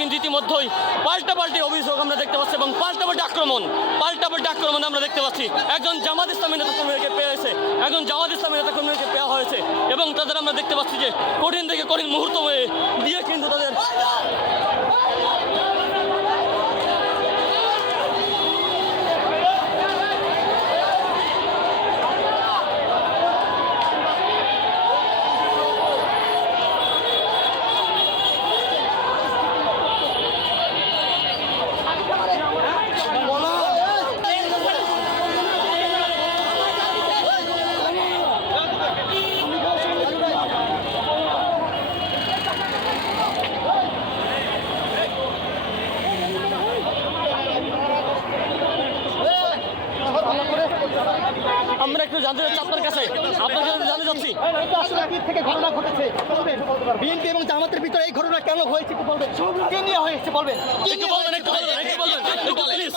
কিন্তু ইতিমধ্যেই পাল্টাপাল্টি অভিযোগ আমরা দেখতে পাচ্ছি এবং পাল্টাপাল্টি আক্রমণ আমরা দেখতে পাচ্ছি। একজন জামাত ইসলামী নেতাকর্মীকে পেয়েছে, একজন জামাত ইসলামী নেতাকর্মীকে পেওয়া হয়েছে এবং তাদের আমরা দেখতে পাচ্ছি যে কঠিন থেকে কঠিন মুহূর্ত দিয়ে কিন্তু তাদের আমরা একটু জানতে চাচ্ছি আপনার কাছে জানতে চাচ্ছি থেকে ঘটনা ঘটেছে বিএনপি এবং জামাতের ভিতরে এই ঘটনা কেন হয়েছে একটু বলবেন, কে নিয়ে হয়েছে বলবেন। একটু বলবেন প্লিজ।